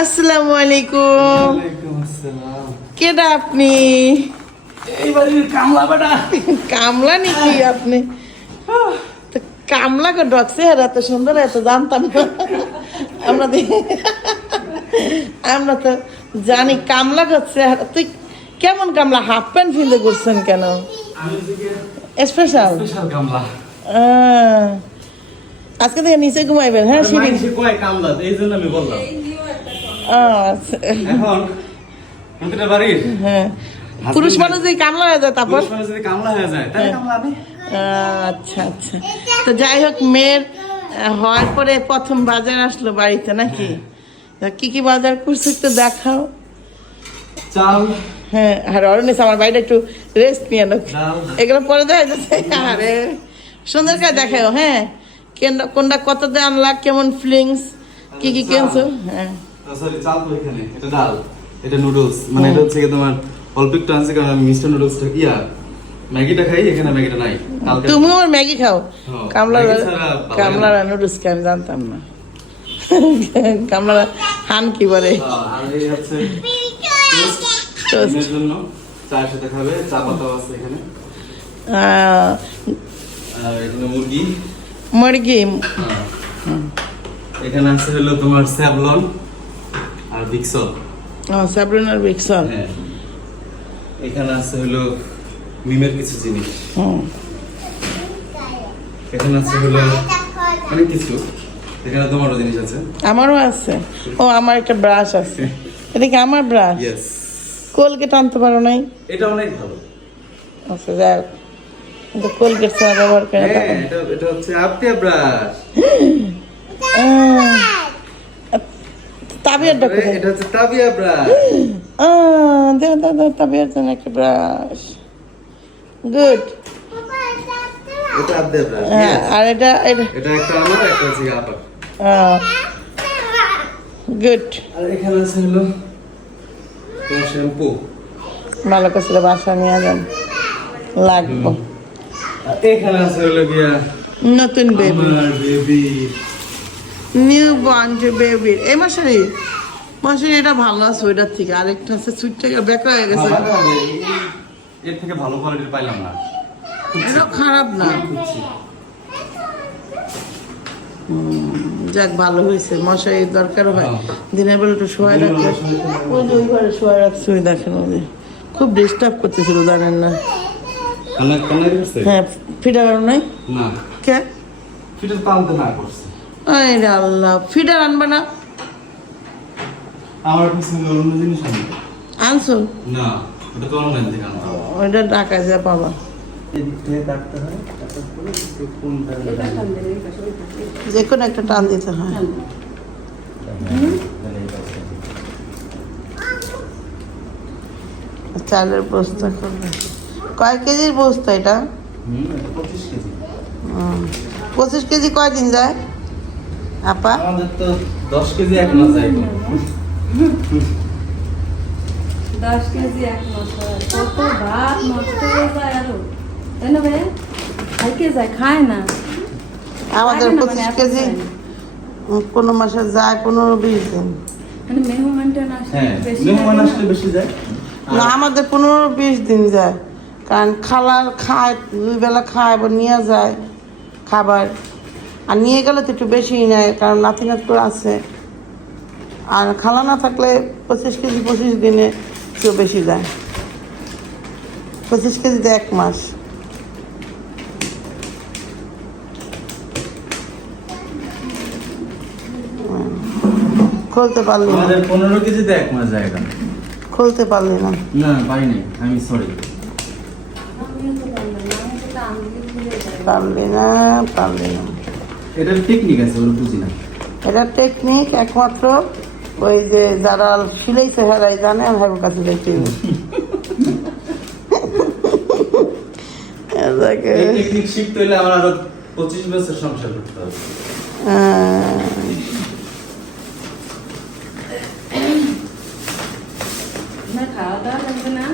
আসসালামু আলাইকুম কেডা আপনি? কামলা নাকি আপনি? তো কামলা কে ডকছে আর এত সুন্দর এত জানতাম না। আমরা দেখি আমরা তো জানি কামলা করছে তুই কেমন কামলা? হাফ প্যান্ট ফিলতে করছেন কেন? স্পেশাল? কামলা। আজকে থেকে নিচে ঘুমাইবেন হ্যাঁ সিঁড়ি? কামলা? এই জন্য আমি বললাম। এখন প্রতিটা বাড়ির? হ্যাঁ। পুরুষ মানুষ এই কামলা হয়ে যায় তারপর? পুরুষ মানুষ যদি কামলা হয়ে যায় তাহলে কামলা আমি আচ্ছা আচ্ছা। তো যাই হোক মেয়ের হওয়ার পরে প্রথম বাজার আসলো বাড়িতে নাকি? তা কি কি বাজার করছে একটু দেখাও। চাল। হ্যাঁ আর অরণিস আমার বাড়িটা একটু রেস্ট নিয়ে নাও। এগুলো পরে দেখা যাচ্ছে। আরে সুন্দর করে দেখাও হ্যাঁ। কেন- কোনটা কত দিয়ে আনলা কেমন ফিলিংস কি কি কিনছো? হ্যাঁ। সরি চাল তো এখানে এটা ডাল এটা নুডলস মানে এটা হচ্ছে তোমার অল্প একটু আনছে কারণ আমি মিস্টার নুডলসটা ইয়া ম্যাগিটা খাই এখানে ম্যাগিটা নাই তুমিও ওর ম্যাগি খাও। না। কামলার নুডলস কে আমি জানতাম না। কামলার হান কি বলে? আর চায়ের সাথে খাবে চা আছে এখানে। আর মুরগি। মুরগি। হ্যাঁ। এখানে আছে হলো তোমার স্যাভলন। আর বিক্সল সাবরিন আর বিক্সল হ্যাঁ। এখানে আছে হলো মিমের কিছু জিনিস। এখানে আছে হলো অনেক কিছু। এখানে তোমারও জিনিস আছে। আমারও আছে। ও আমার একটা ব্রাশ আছে। এটা কি আমার ব্রাশ ইয়েস কোলগেট আনতে পারো নাই? এটা অনেক ভালো। আচ্ছা যাই। কিন্তু কোলগেট ছাড়া ব্যবহার করে হ্যাঁ এটা এটা হচ্ছে আপটিয়া ব্রাশ তাবিয়ারটা কোথায়? এটা হচ্ছে তাবিয়া ব্রাশ দেখ তাবিয়ার জন্য একটা ব্রাশ গুড এটা ব্রাশ আর এটা এটা এটা একটা আমার একটা হচ্ছে আপার গুড আর এখানে আছে হলো তোমার শ্যাম্পু। ভালো করে বাসা নিয়ে যান। লাগবো। আর এখানে আছে হলো গিয়া নতুন বেবি বেবি নিউ বর্ন যে বেবির এই মশারি মশারি এটা ভালো আছে ওইটার থেকে। আরেকটা আছে সুইট থেকে বেকার হয়ে গেছে। এর থেকে ভালো কোয়ালিটির পাইলাম না। এটা খারাপ না। যাক ভালো হয়েছে। মশারির দরকার হয়। হ্যাঁ। দিনের বেলা একটু শোয়া রাখলে ওই যে ওই ঘরে শোয়া রাখছে ওই দেখেন ওই খুব ডিস্টার্ব করতেছিল জানেন না। হ্যাঁ ফিডার নাই? কে? ফিটার পালতে না করছে। আরে আল্লাহ ফিডার আনবে না? আমার অন্য জিনিস আনি আনছো? না ওটা তো অনলাইন থেকে আনতে ওইটা টাকা যা পাবা। যে কোনো একটা টান দিতে হয়। চালের বস্তা করবে। কয় কেজির বস্তা এটা? পঁচিশ কেজি। হুম। পঁচিশ কেজি কয় দিন যায়? আপা? আমাদের তো দশ কেজি এক মাস যায় দশ কেজি এক মাস কত ভাত নষ্ট হয়ে যায় আরও। তাই না ভাই খাইতে যায় খায় না। আমাদের লাগে না পঁচিশ মানে এত কেজি কোনো মাসে যায় পনেরো বিশ দিন। মানে মেহমানটা না আসলে হ্যাঁ বেশি মেহমান আসলে বেশি যায়। না আমাদের পনেরো বিশ দিন যায়। কারণ খালার খায় দুই বেলা খায় আবার নিয়ে যায় খাবার। আর নিয়ে গেলে তো একটু বেশি নেয় কারণ নাতি নাতকুর আছে। আর খালা না থাকলে পঁচিশ কেজি পঁচিশ দিনে কেউ বেশি যায় পঁচিশ কেজিতে এক মাস। খুলতে পারলি না। পনেরো কেজিতে এক মাস না খুলতে পারলি না। না পারিনি আমি সরি আমিও তো পারলাম না, আমি যাই। পারলি না পারলি না। এটার টেকনিক আছে ওর বুঝি না। এটা টেকনিক একমাত্র ওই যে যারা সিলাইছে হেরাই জানে আর হের কাছে দেখতে। টেকনিক শিখতে হলে আমার আরও পঁচিশ বছর সংসার করতে হবে আহ, না খাওয়া দাওয়া লাগবে না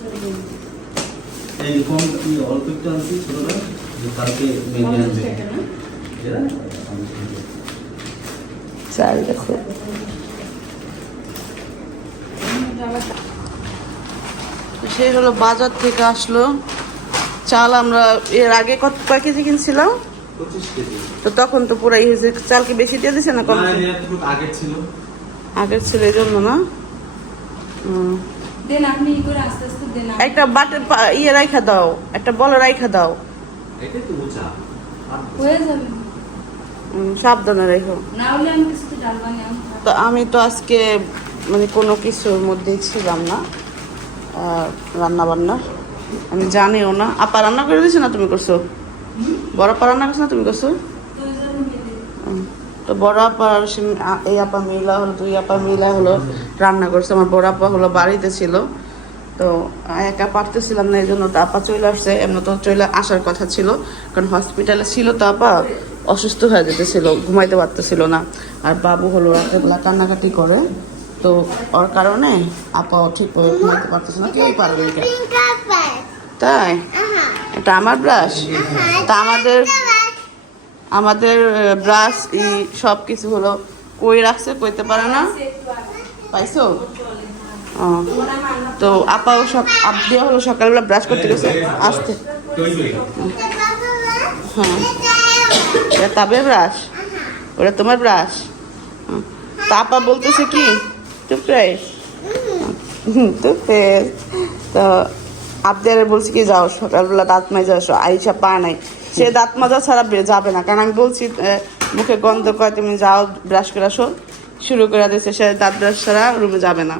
এই কম অল্প অল্পিকটা আনছি ছোটটা যে কালকে মেয়ে পঞ্চাশ আনবে টাকা না? এরা চাল দেখো। হলো বাজার থেকে আসলো। চাল আমরা এর আগে কত কয় কেজি কিনছিলাম? তো তখন তো পুরাই হয়েছে। চাল কি বেশি দিয়ে দিছে না কম? ছিল। আগের ছিল এই জন্য না? হুম। দেন আপনি করে আস্তে আস্তে একটা বাটের ইয়ে রাইখা দাও একটা বল রাইখা দাও। সাবধানে রেখো। তো আমি তো আজকে মানে কোনো কিছুর মধ্যেই ছিলাম না রান্না বান্নার আমি জানিও না। আপা রান্না করে দিছো না তুমি করছ? বড় আপা রান্না করছ না তুমি করছ? তো বড় আপা সে- এই আপা মিলা হলো দুই আপা মিলা হলো রান্না করছে। আমার বড় আপা হলো বাড়িতে ছিল। তো একা পারতেছিলাম না এই জন্য তো আপা চলে আসছে। এমনি তো চলে আসার কথা ছিল, কারণ হসপিটালে ছিল তো আপা, অসুস্থ হয়ে যেতেছিল, ঘুমাইতে পারতেছিল না। আর বাবু হলো রাত্রেবেলা কান্নাকাটি করে, তো ওর কারণে আপাও ঠিকভাবে ঘুমাইতে পারতেছে না কেউ পারবে তাই? এটা আমার ব্রাশ তা আমাদের আমাদের ব্রাশ ই সব কিছু হলো, কই রাখছে কইতে পারে না? পাইছো? তো আপাও সব আব্দিয়া হলো সকালবেলা ব্রাশ করতে গেছে, আসতে। হ্যাঁ। এটা তাবের ব্রাশ ওটা তোমার ব্রাশ। তো আপা বলতেছে কি টুথপেস্ট টুথপেস্ট তো আবদার বলছি কি, যাও, সকালবেলা দাঁত মাজা আসো। আইসা পা নাই। সে দাঁত মাজা ছাড়া যাবে না। কারণ আমি বলছি মুখে গন্ধ কয়, তুমি যাও ব্রাশ করে আসো। শুরু করে দিয়েছে, সে দাঁত ব্রাশ ছাড়া রুমে যাবে না।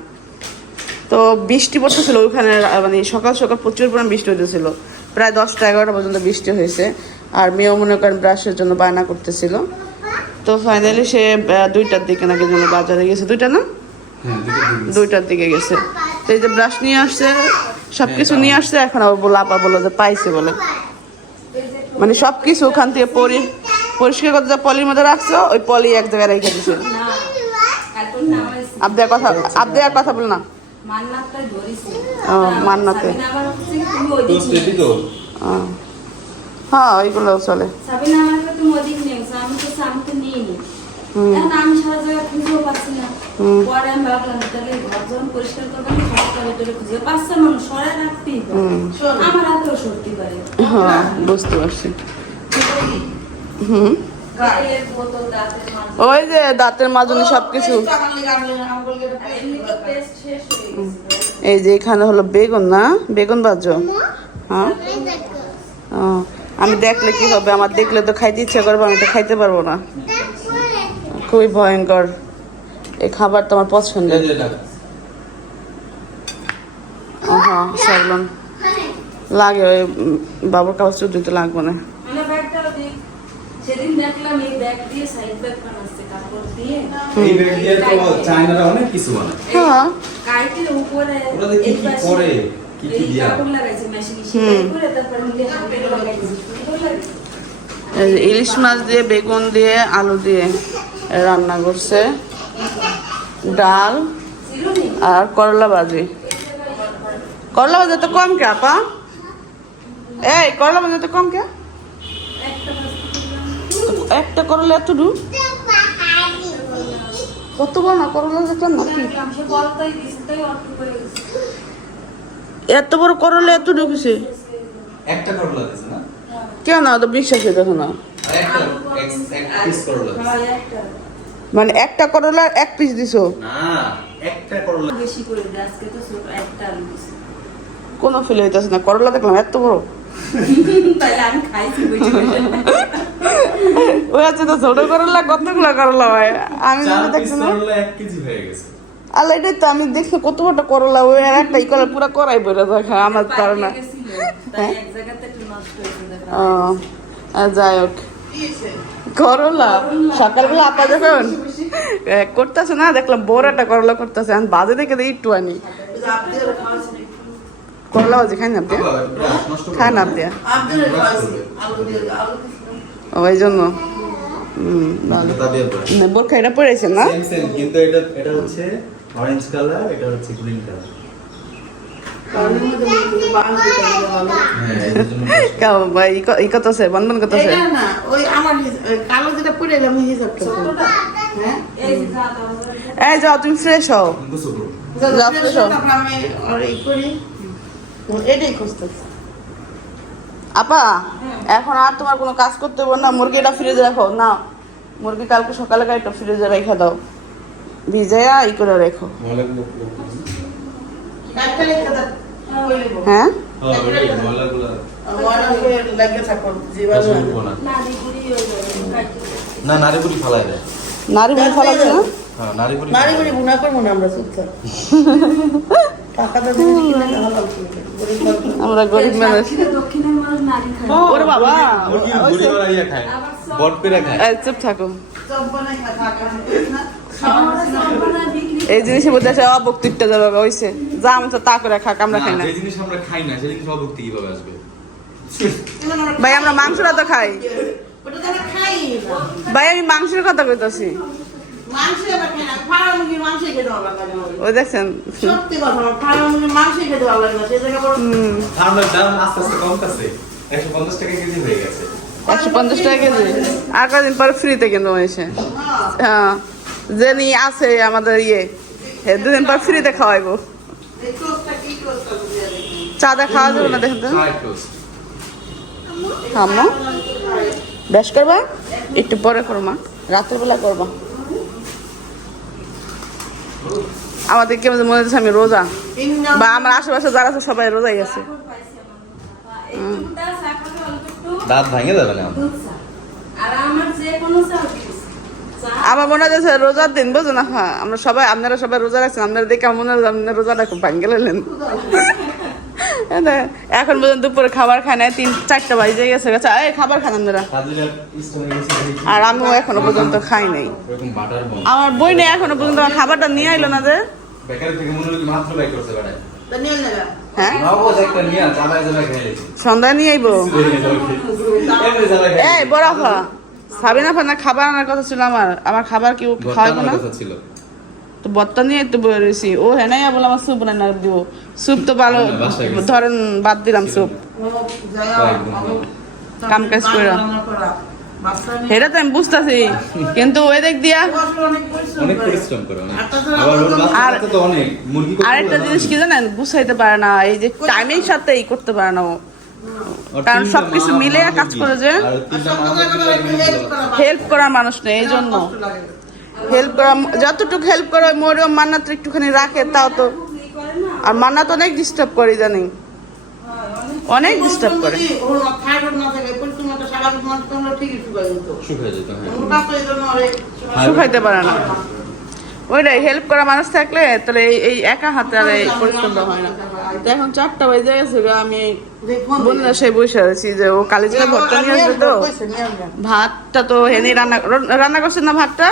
তো বৃষ্টি পড়তেছিল ওইখানে মানে সকাল সকাল প্রচুর পরিমাণ বৃষ্টি হইতেছিল। প্রায় দশটা এগারোটা পর্যন্ত বৃষ্টি হয়েছে আর মেয়েও মনে করেন ব্রাশের জন্য বায়না করতেছিল। তো ফাইনালি সে দুইটার দিকে নাকি যেন বাজারে গেছে। দুইটা না? হ্যাঁ। দুইটার দিকে গেছে। তো এই যে ব্রাশ নিয়ে আসছে সব কিছু নিয়ে আসছে এখন আবার বলল আবার বলল যে পাইছে বলে। মানে সব কিছু ওখান থেকে পরি পরিষ্কার করতে যা পলির মধ্যে রাখছো ওই পলি এক জায়গায় রেখে দিছে। আবদার কথা আবদার কথা বল না। ও, মান্নাতে। হ্যাঁ ওইগুলো চলে। হ্যাঁ বুঝতে পারছি। হুম। ওই যে দাঁতের মাজনি সব কিছু এমনি তো পেস্ট শেষ হয়ে গেছে। এই যে এখানে হলো বেগুন না? বেগুন বাজো হ্যাঁ? আমি দেখলে কি হবে? আমার দেখলে তো খাইতে ইচ্ছা করব আমি তো খাইতে পারব না। খুবই ভয়ঙ্কর। এই খাবার তো আমার পছন্দের। এই যে এটা। হ্যাঁ। লাগে ওই বাবুর কাগজ চুদ্দিতে লাগবে না। মানে সেদিন দেখলাম এই ব্যাগ দিয়ে সাইড ব্যাগ বানাচ্ছে কাপড় দিয়ে। এই ব্যাগ দিয়ে তো চায়নারা অনেক কিছু বানায়। হ্যাঁ। কাইটের উপরে ওরা দেখি কি করে, কি কি দিয়া। কাপড় লাগাইছে মেশিনে সেলাই করে তারপর নিজে হাতে লাগাইছে সুন্দর লাগছে। এই যে ইলিশ মাছ দিয়ে বেগুন দিয়ে আলু দিয়ে রান্না করছে। ডাল আর করলা ভাজি। করলা ভাজি তো কম কে আপা? এই করলা ভাজি তো কম কে? একটা করলা এত দূর? কত বড় না করলা দেখলাম না কি করলাম সে বলতাই দিছে তাই অল্প করে গেছে এত বড় করলা এত ঢুকেছে একটা করলা দিছে না? কেন? না তো বিশ্বাস হইতেছে না। আর একটা এক- এক পিস করলা দিছে। একটা মানে একটা করলা এক পিস দিছো? না একটা করলা। বেশি করে আজকে তো ছোট একটা আলু দিছে। কোনো ফিল হইতেছে না। করলা দেখলাম এত বড়। আছে তো ছোট করলা কতগুলো করলা হয় আমি দেখছি না হয়ে আল্লাহ এটাই তো আমি দেখছি কত বড় করলা ওই আর একটা ই করলা পুরো করাই বেরো দেখা আমার নষ্ট হয়েছে দেখা ও যাই হোক। করলা? সকালবেলা আপা যখন করতেছে না দেখলাম বড় একটা করলা করতেছে আমি বাজে দেখে দিই একটু আনি করলা বাজে খাই না আপনি? বাবা, ব্রাশ নষ্ট করবে খায় না আপনি? ওই জন্য। না, বোরখা এটা পড়েছেন কিন্তু এটা এটা হচ্ছে অরেঞ্জ কালার এটা হচ্ছে গ্রিন কালার কত আছে বন বন কত আছে। এই যা যাও তুমি ফ্রেশ হও। যাও, যত যাও। তারপর আমি আর এই করি এটাই খুঁজতেছি আপা এখন আর তোমার কোনো কাজ করতে হবে না মুরগিটা ফ্রিজে রাখো না মুরগি কালকে সকালে গাড়িটা ফ্রিজে রেখে দাও ভিজাইয়া ই করে রেখো? হ্যাঁ হ্যাঁ, হয়ে হয়। না। নারী বুড়ি হয়ে না নারী বুড়ি ফালাই দেয় নারী মুড়ি ফলাচ্ছে না হ্যাঁ নারী বুড়ি নারী বুড়ি গুণা করব না আমরা চুপচাপ আমরা গরিব মানুষ। ওরে বাবা। এই, চুপ থাকো। আমরা জিনিসের মধ্যে আছে অবক্তিকটা যাবে হইছে। যা আমি তা করে খাক আমরা খাই না। যে জিনিস আমরা খাই না সেই জিনিস অভুক্তি কীভাবে আসবে? ভাই আমরা মাংসটা তো খাই। আমরা। ভাই আমি মাংসের কথা কইতাছি। ওই দেখছেন। সত্যি কথা ফার্ম মুরগির মাংসই খেতে ভালো লাগে না সেই জায়গায় ফার্মের দাম আস্তে আস্তে কমতেছে। একশো পঞ্চাশ টাকা কেজি হয়ে গেছে। একশো পঞ্চাশ টাকা কেজি? আর কদিন পরে ফ্রিতে কিনবো এসে। হ্যাঁ। হ্যাঁ। আছে আমাদের ইয়ে। দুদিন পর ফ্রিতে খাওয়াইবো। চাঁদা খাওয়া যাবে না দেখেন তো। বেশ করবা? একটু পরে করবা। রাত্রিবেলা করবা। আমাদের কেমন মনে হচ্ছে আমি রোজা। বা আমার আশেপাশে যারা আছে সবাই রোজাই একটু দাঁত ভাঙে যাবে না? আমার মনে হচ্ছে রোজার দিন বোঝো না? হ্যাঁ আমরা সবাই আপনারা সবাই রোজা রাখছেন আপনারা দেখে আমার মনে হয় আপনারা রোজাটা খুব ভাঙ্গে লেন এখন পর্যন্ত দুপুরে খাবার খায় না তিন চারটা বাজে গেছে গেছে। এই খাবার খান আপনারা। আর আমিও এখনও পর্যন্ত খাই নাই। আমার বই নেই এখনও পর্যন্ত আমার খাবারটা নিয়ে আইলো না যে। মনে তা নিয়ে। হ্যাঁ? সন্ধ্যা নিয়ে আইবো? এই বড় আফা সাবিনা ফানা খাবার আনার কথা ছিল আমার। আমার খাবার কেউ খাওয়াবো না। কথা ছিল। তো বত্তা নিয়ে তো বয়ে রয়েছি ও হ্যাঁ নাই বলে আমার স্যুপ রান্না দিব স্যুপ তো ভালো। ধরেন বাদ দিলাম স্যুপ কাম কাজ করা। বাচ্চা তো আমি বুঝতেছি কিন্তু ওই দিক দিয়া করে। করে আর আরেকটা জিনিস কি জানেন? বুঝাইতে পারে না এই যে টাইমের সাথে ই করতে পারে না ও কারণ সবকিছু মিলে কাজ করে যে। করা হেল্প করার মানুষ নেই এই জন্য। হেল্প করা, যতটুকু হেল্প করে মরেও মান্নাত একটুখানি রাখে, তাও তো। আর মান্নাত অনেক ডিস্টার্ব করে জানি অনেক ডিস্টার্ব করে। তো তো শুকাইতে পারে না। ওইটাই হেল্প করা মানুষ থাকলে, তাহলে এই একা হাতে আর এই পরিশ্রমটা হয় না। তো এখন চারটা বাজে গেছে আমি দেখুন বললে সে বসে আছি যে, ও কালি জিরা ভর্তা নিয়ে আসবে তো। ভাতটা তো হেনি রান্না রান্না করছেন না ভাতটা?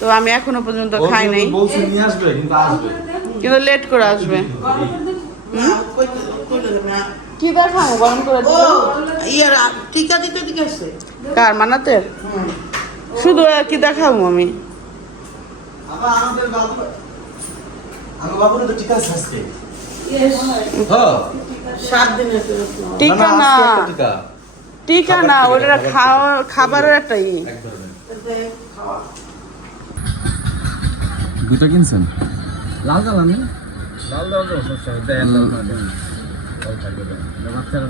তো আমি এখনও পর্যন্ত খাই নাই। কিন্তু লেট করে আসবে। কি দেখাবো? গরম করে টিকা দিতে আসছে। কার মানাতের? শুধু কি দেখাবো আমি? আবার আমাদের বাবু আমার বাবুর তো টিকা আছে. হ্যাঁ না, টিকা। না ওটা খাবারের একটা ই। দুটো কিনছেন? লাল কালার নেই? লাল দেন লাল বাচ্চারা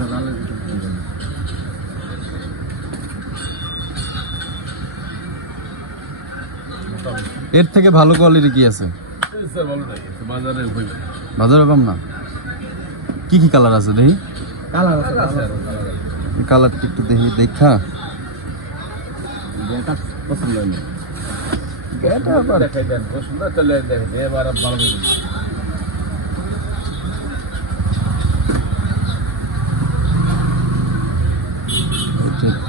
এর থেকে ভালো কোয়ালিটি কি আছে? স্যার বাজারে কম না? কি কি কালার আছে দেখি? কালার আছে কালার একটু দেখি দেখা। পছন্দ এটা আবার এবার ভালো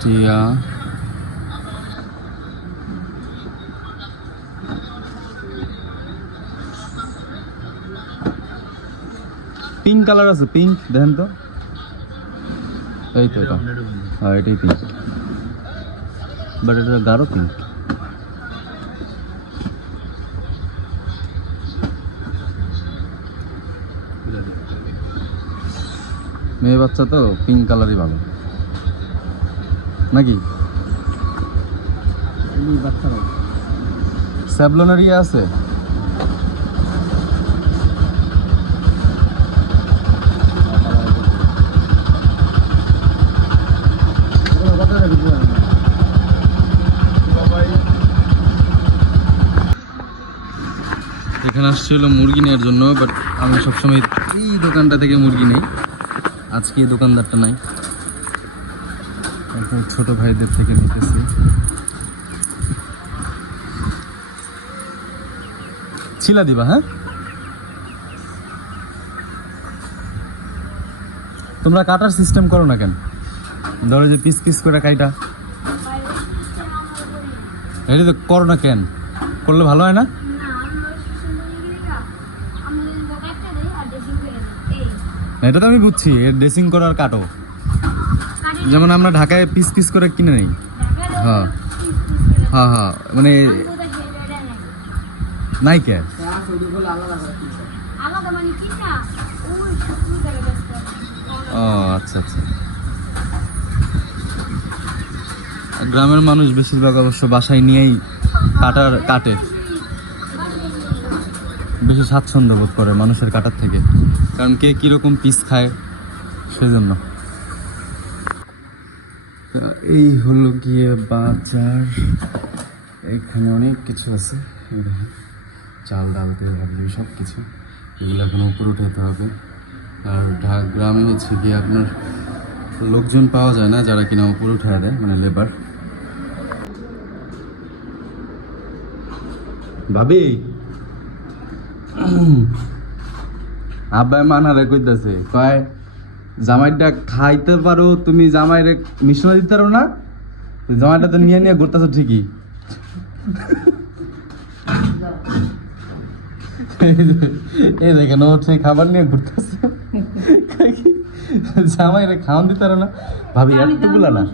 টিয়া। পিঙ্ক কালার আছে পিঙ্ক দেখেন তো। এই তো এটা। হ্যাঁ এটাই পিঙ্ক বাট এটা গাঢ় পিঙ্ক মেয়ে বাচ্চা তো পিঙ্ক কালারই ভালো। নাকি? স্যাবলনের ইয়ে আছে? এখানে আসছি হলো মুরগি নেওয়ার জন্য বাট আমি সবসময় এই দোকানটা থেকে মুরগি নেই। আজকে দোকানদারটা নাই। এখন ছোট ভাইদের থেকে নিতেছি। ছিলা দিবা হ্যাঁ? তোমরা কাটার সিস্টেম করো না কেন? ধরো যে পিস পিস করে কাইটা। এটা তো করো না কেন? করলে ভালো হয় না না, এটা তো আমি বুঝছি এর ড্রেসিং করার কাটো। যেমন আমরা ঢাকায় পিস পিস করে কিনে নেই। হ্যাঁ। হ্যাঁ হ্যাঁ মানে নাই কে ও আচ্ছা আচ্ছা। গ্রামের মানুষ বেশিরভাগ অবশ্য বাসায় নিয়েই কাটার, কাটে। বেশি স্বাচ্ছন্দ্য বোধ করে মানুষের কাটার থেকে। কারণ কে কীরকম পিস খায় সেজন্য। এই হলো গিয়ে বাজার। এখানে অনেক কিছু আছে। চাল, ডাল, তেল হাবলি সব কিছু এগুলো এখন উপরে উঠাতে হবে। আর ঢাক গ্রামে হচ্ছে গিয়ে আপনার লোকজন পাওয়া যায় না যারা কিনা উপরে উঠায় দেয় মানে লেবার ভাবি! আব্বাই মানারে কইতাছে কয় জামাইটা খাইতে পারো তুমি জামাইরে মিশনা দিতে পারো না? জামাইটা তো নিয়ে নিয়ে ঘুরতেছো ঠিকই। এই দেখেন ও সেই খাবার নিয়ে ঘুরতেছে। জামাইরে খাওয়ান দিতে পারো না। ভাবি এতগুলা না।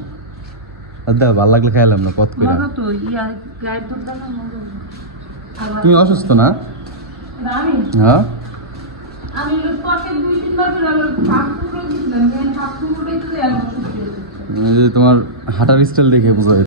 দাদা ভালো লাগলে খাইলাম না কত করে তুমি অসুস্থ না? হ্যাঁ? আমি পকে দুই তিনবার করে আমি ঠাকুর দিয়েছিলাম। ঠাকুর উঠে তো এই যে তোমার হাঁটার স্টাইল দেখে বোঝা যায়